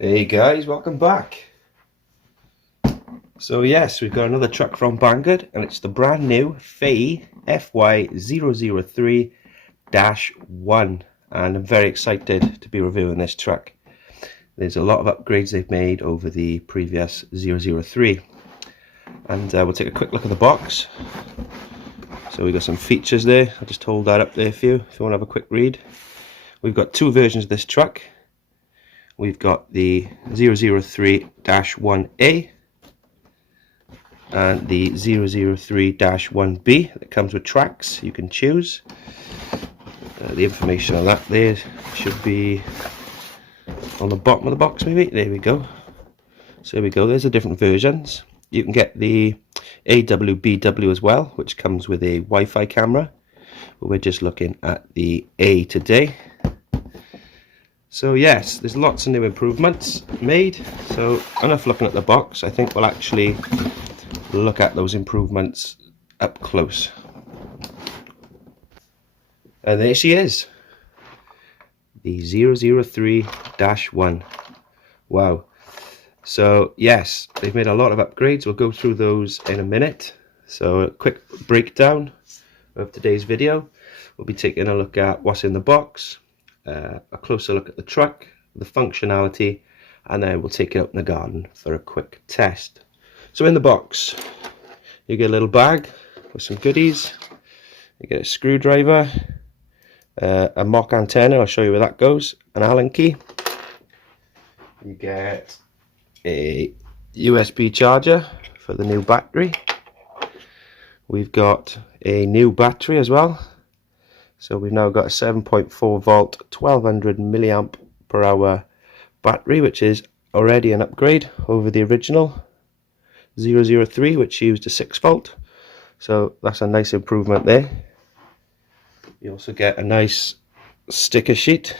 Hey guys, welcome back. So yes, we've got another truck from Bangor, and it's the brand new Fayee FY003-1, and I'm very excited to be reviewing this truck. There's a lot of upgrades they've made over the previous 003, and we'll take a quick look at the box. So we've got some features there. I'll just hold that up there for you if you want to have a quick read. We've got two versions of this truck. We've got the 003-1A and the 003-1B that comes with tracks you can choose. The information on that there should be on the bottom of the box, maybe. There we go. So there we go, there's the different versions. You can get the AWBW as well, which comes with a Wi-Fi camera, but we're just looking at the A today. So yes, there's lots of new improvements made, so enough looking at the box. I think we'll actually look at those improvements up close. And there she is, the 003-1. Wow. So yes, they've made a lot of upgrades. We'll go through those in a minute. So a quick breakdown of today's video. We'll be taking a look at what's in the box, a closer look at the truck, the functionality, and then we'll take it out in the garden for a quick test. So in the box, you get a little bag with some goodies. You get a screwdriver, a mock antenna, I'll show you where that goes, an Allen key. You get a USB charger for the new battery. We've got a new battery as well. So we've now got a 7.4 volt 1200 milliamp per hour battery, which is already an upgrade over the original 003, which used a 6 volt. So that's a nice improvement there. You also get a nice sticker sheet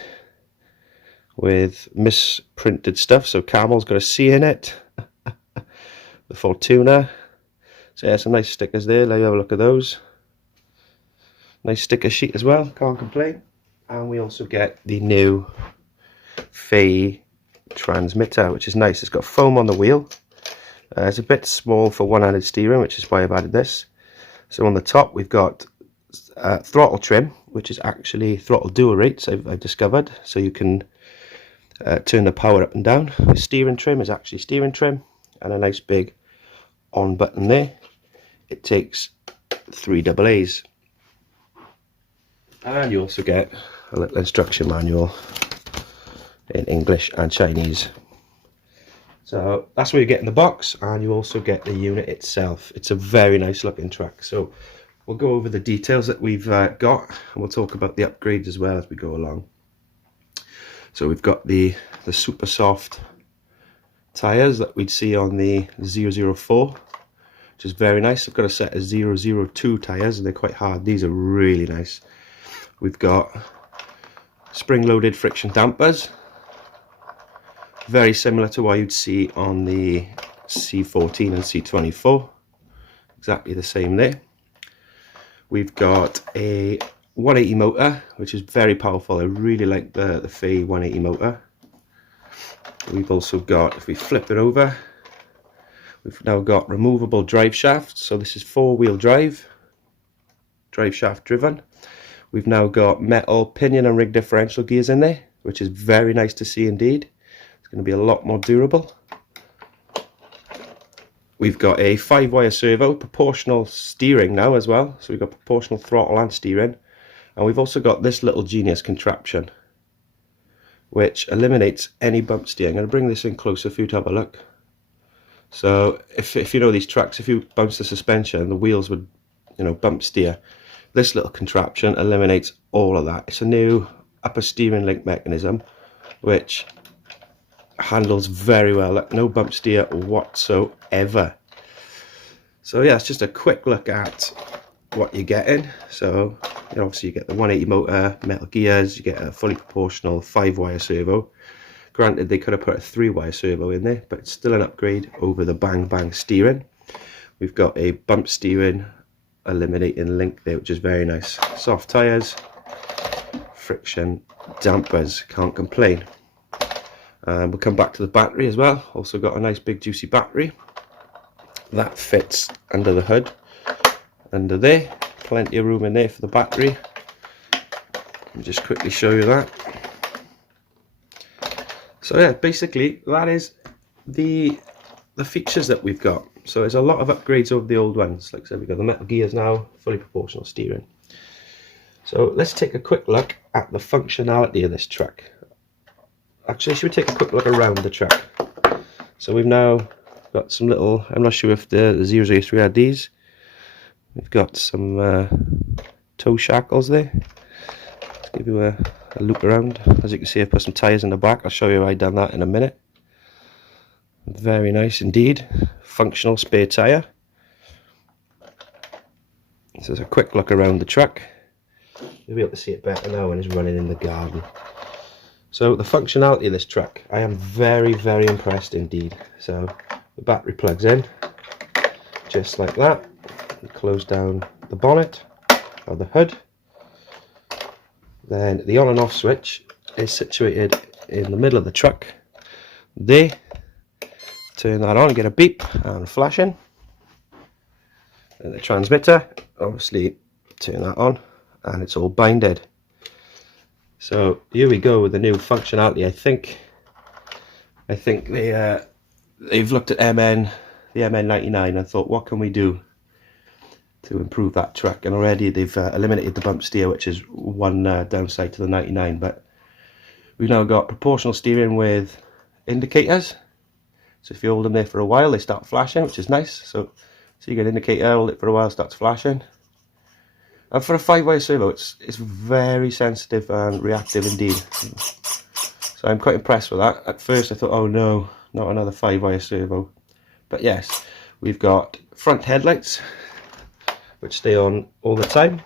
with misprinted stuff. So Camel's got a C in it, the Fortuna. So yeah, some nice stickers there. Let you have a look at those. Nice sticker sheet as well, can't complain. And we also get the new Fayee transmitter, which is nice. It's got foam on the wheel. It's a bit small for one-handed steering, which is why I've added this. So on the top we've got throttle trim, which is actually throttle dual rates, I've discovered. So you can turn the power up and down. The steering trim is actually steering trim, and a nice big on button there. It takes 3 AA's. And you also get a little instruction manual in English and Chinese. So that's what you get in the box, and you also get the unit itself. It's a very nice looking truck. So we'll go over the details that we've got, and we'll talk about the upgrades as well as we go along. So we've got the super soft tyres that we'd see on the 004, which is very nice. I've got a set of 002 tyres, and they're quite hard. These are really nice. We've got spring-loaded friction dampers, very similar to what you'd see on the C14 and C24, exactly the same there. We've got a 180 motor, which is very powerful. I really like the Fayee 180 motor. We've also got, if we flip it over, we've now got removable drive shafts. So this is 4-wheel drive shaft driven. We've now got metal pinion and rig differential gears in there, which is very nice to see indeed. It's going to be a lot more durable. We've got a 5-wire servo, proportional steering now as well. So we've got proportional throttle and steering. And we've also got this little genius contraption, which eliminates any bump steer. I'm going to bring this in closer for you to have a look. So if you know these trucks, if you bounce the suspension, the wheels would, bump steer. This little contraption eliminates all of that. It's a new upper steering link mechanism, which handles very well. No bump steer whatsoever. So yeah, it's just a quick look at what you're getting. So obviously you get the 180 motor, metal gears, you get a fully proportional 5-wire servo. Granted, they could have put a 3-wire servo in there, but it's still an upgrade over the bang bang steering. We've got a bump steering eliminating link there, which is very nice. Soft tyres, friction dampers, can't complain. We'll come back to the battery as well. Also got a nice big juicy battery that fits under the hood, under there. Plenty of room in there for the battery. Let me just quickly show you that. So yeah, basically that is the features that we've got. So there's a lot of upgrades over the old ones. Like I said, we've got the metal gears now, fully proportional steering. So let's take a quick look at the functionality of this truck. Actually, should we take a quick look around the truck? So we've now got some little, I'm not sure if the 003 had these. We've got some toe shackles there. Let's give you a look around. As you can see, I've put some tyres in the back. I'll show you how I've done that in a minute. Very nice indeed. Functional spare tyre. This is a quick look around the truck. You'll be able to see it better now when it's running in the garden. So the functionality of this truck, I am very, very impressed indeed. So the battery plugs in, just like that. You close down the bonnet or the hood. Then the on and off switch is situated in the middle of the truck. There. Turn that on, get a beep and flashing. And the transmitter, obviously turn that on and it's all binded. So here we go with the new functionality. I think they've looked at the MN99 and thought, what can we do to improve that truck? And already they've eliminated the bump steer, which is one downside to the 99. But we've now got proportional steering with indicators. So if you hold them there for a while, they start flashing, which is nice. So you get an indicator, hold it for a while, starts flashing. And for a 5-wire servo, it's very sensitive and reactive indeed. So I'm quite impressed with that. At first I thought, oh no, not another 5-wire servo. But yes, we've got front headlights, which stay on all the time.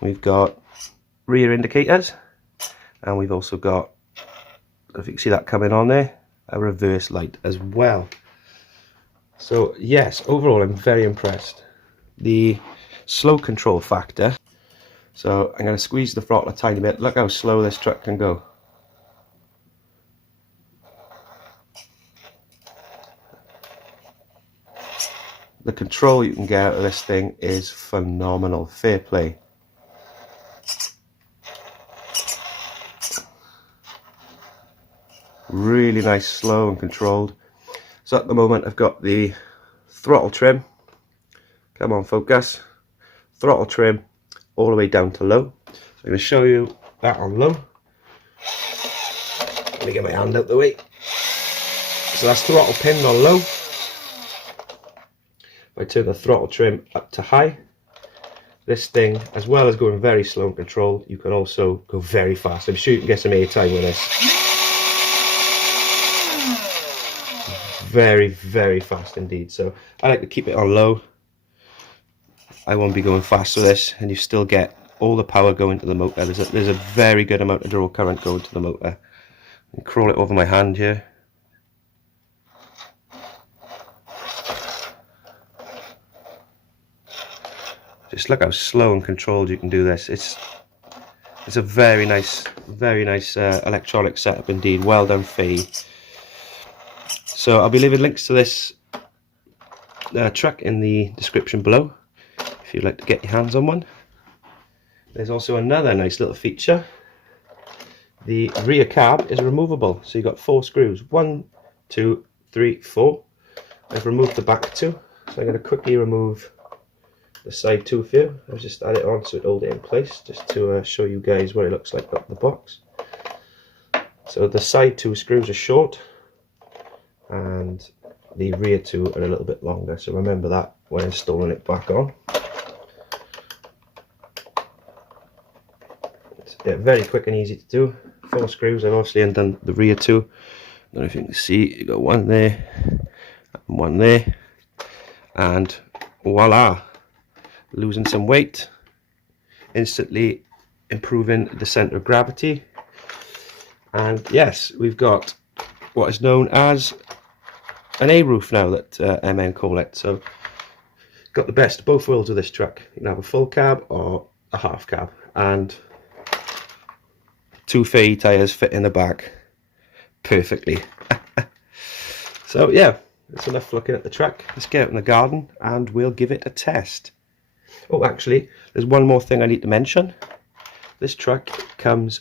We've got rear indicators, and we've also got, if you can see that coming on there, a reverse light as well. So yes, overall I'm very impressed. The slow control factor, so I'm going to squeeze the throttle a tiny bit. Look how slow this truck can go. The control you can get out of this thing is phenomenal. Fair play. Really nice, slow and controlled. So at the moment I've got the throttle trim, come on focus, throttle trim all the way down to low. So I'm going to show you that on low. Let me get my hand out the way. So that's throttle pin on low. If I turn the throttle trim up to high, this thing, as well as going very slow and controlled, you can also go very fast. I'm sure you can get some air time with this. Very, very fast indeed. So I like to keep it on low. I won't be going fast with this, and you still get all the power going to the motor. There's a very good amount of draw current going to the motor. And crawl it over my hand here. Just look how slow and controlled you can do this. It's a very nice electronic setup indeed. Well done, Fayee. So I'll be leaving links to this truck in the description below if you'd like to get your hands on one. There's also another nice little feature. The rear cab is removable, so you've got 4 screws. 1, 2, 3, 4. I've removed the back 2, so I'm going to quickly remove the side 2 for you. I'll just add it on so it holds it in place, just to show you guys what it looks like out of the box. So the side 2 screws are short, and the rear 2 are a little bit longer, so remember that when installing it back on. It's very quick and easy to do. 4 screws. I've obviously undone the rear 2. I don't know if you can see, you got one there and one there, and voila, losing some weight, instantly improving the center of gravity. And yes, we've got what is known as an A roof now, that MN call it. So got the best of both worlds with this truck. You can have a full cab or a half cab, and 2 Fayee tyres fit in the back perfectly. So yeah, that's enough looking at the truck. Let's get out in the garden and we'll give it a test. Oh, actually, there's one more thing I need to mention. This truck comes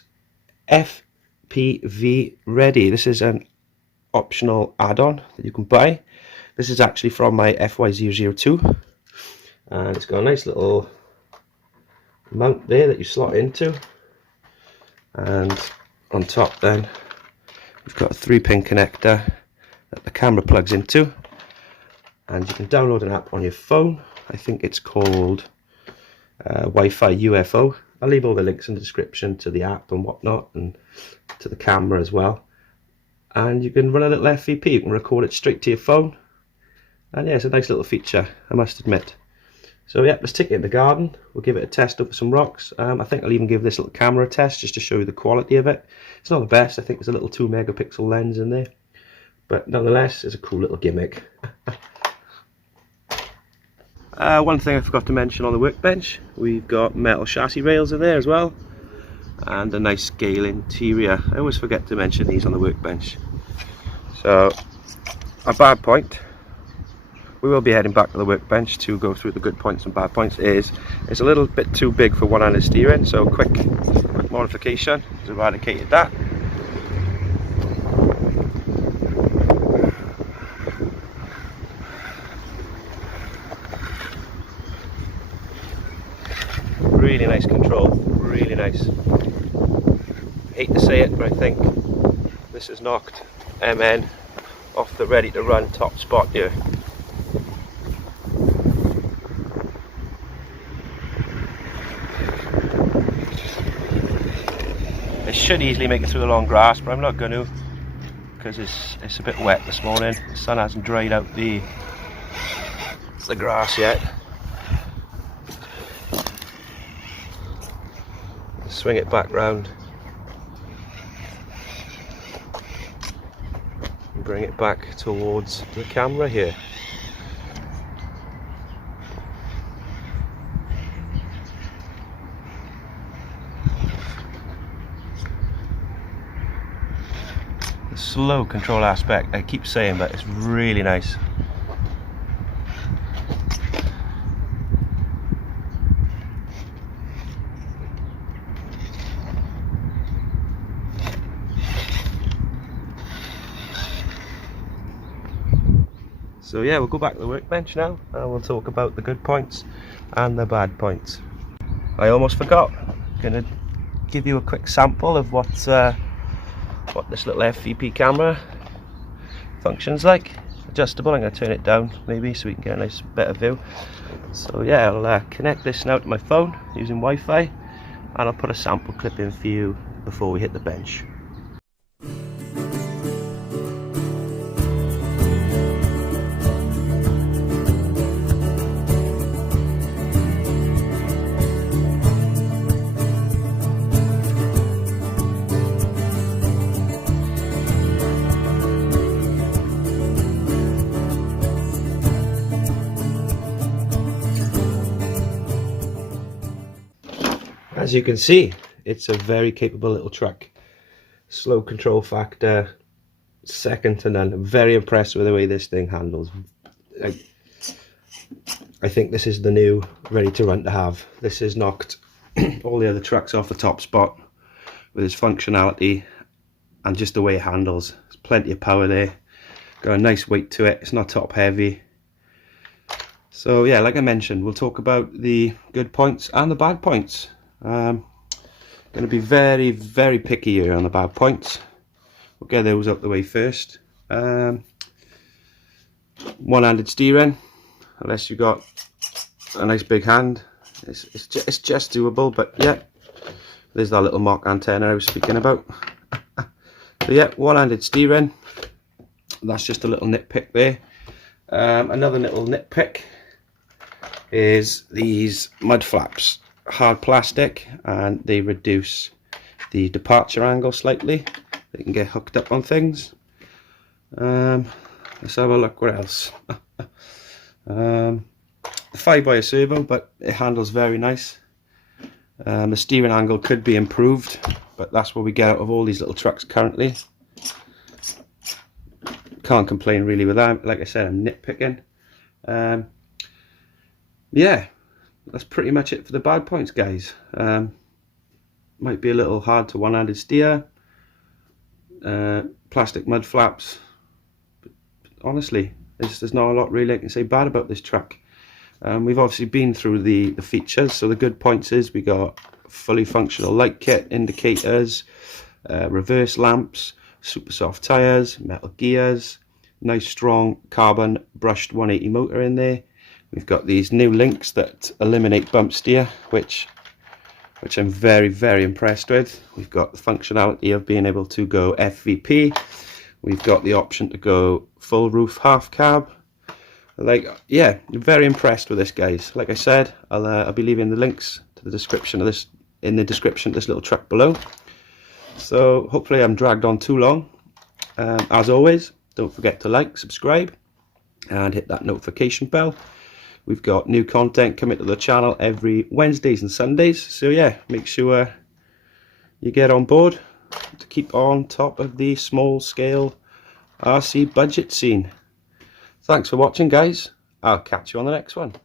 FPV ready. This is an optional add-on that you can buy. This is actually from my FY002, and it's got a nice little mount there that you slot into, and on top then you've got a 3-pin connector that the camera plugs into, and you can download an app on your phone. I think it's called Wi-Fi UFO. I'll leave all the links in the description to the app and whatnot, and to the camera as well. And you can run a little FVP, you can record it straight to your phone. And yeah, it's a nice little feature, I must admit. So yeah, let's take it in the garden. We'll give it a test over some rocks. I think I'll even give this little camera a test just to show you the quality of it. It's not the best, I think there's a little 2-megapixel lens in there. But nonetheless, it's a cool little gimmick. One thing I forgot to mention on the workbench, we've got metal chassis rails in there as well, and a nice scale interior. I always forget to mention these on the workbench. So, a bad point, we will be heading back to the workbench to go through the good points and bad points, is it's a little bit too big for one-handed steering, so quick modification has eradicated that. Really nice control, really nice. Hate to say it, but I think this has knocked MN off the ready to run top spot here. It should easily make it through the long grass, but I'm not going to, because it's a bit wet this morning. The sun hasn't dried out the grass yet. Swing it back round and bring it back towards the camera here. The slow control aspect, I keep saying, but it's really nice. So yeah, we'll go back to the workbench now and we'll talk about the good points and the bad points. I almost forgot, I'm going to give you a quick sample of what this little FPV camera functions like. Adjustable, I'm going to turn it down maybe so we can get a nice better view. So yeah, I'll connect this now to my phone using Wi-Fi, and I'll put a sample clip in for you before we hit the bench. As you can see, it's a very capable little truck. Slow control factor, second to none. I'm very impressed with the way this thing handles. I think this is the new ready to run to have. This has knocked all the other trucks off the top spot with its functionality and just the way it handles. There's plenty of power there. Got a nice weight to it. It's not top heavy. So yeah, like I mentioned, we'll talk about the good points and the bad points. Going to be very, very picky here on the bad points. We'll get those out the way first. One-handed steering, unless you've got a nice big hand, it's just doable. But yeah, there's that little mock antenna I was speaking about. So yeah, one-handed steering. That's just a little nitpick there. Another little nitpick is these mud flaps. Hard plastic, and they reduce the departure angle slightly. They can get hooked up on things. Let's have a look what else. The 5-wire servo, but it handles very nice. The steering angle could be improved, but that's what we get out of all these little trucks currently. can't complain really with that. Like I said, I'm nitpicking. Yeah, that's pretty much it for the bad points, guys. Might be a little hard to one-handed steer, plastic mud flaps, but honestly, there's not a lot really I can say bad about this truck. We've obviously been through the features, so the good points is we got fully functional light kit, indicators, reverse lamps, super soft tyres, metal gears, nice strong carbon brushed 180 motor in there. We've got these new links that eliminate bump steer, which I'm very, very impressed with. We've got the functionality of being able to go FVP. We've got the option to go full roof half cab. Like, yeah, very impressed with this, guys. Like I said, I'll be leaving the links to the description of this in the description of this little truck below. So hopefully I haven't dragged on too long. As always, don't forget to like, subscribe, and hit that notification bell. We've got new content coming to the channel every Wednesdays and Sundays, so yeah, make sure you get on board to keep on top of the small scale RC budget scene. Thanks for watching, guys. I'll catch you on the next one.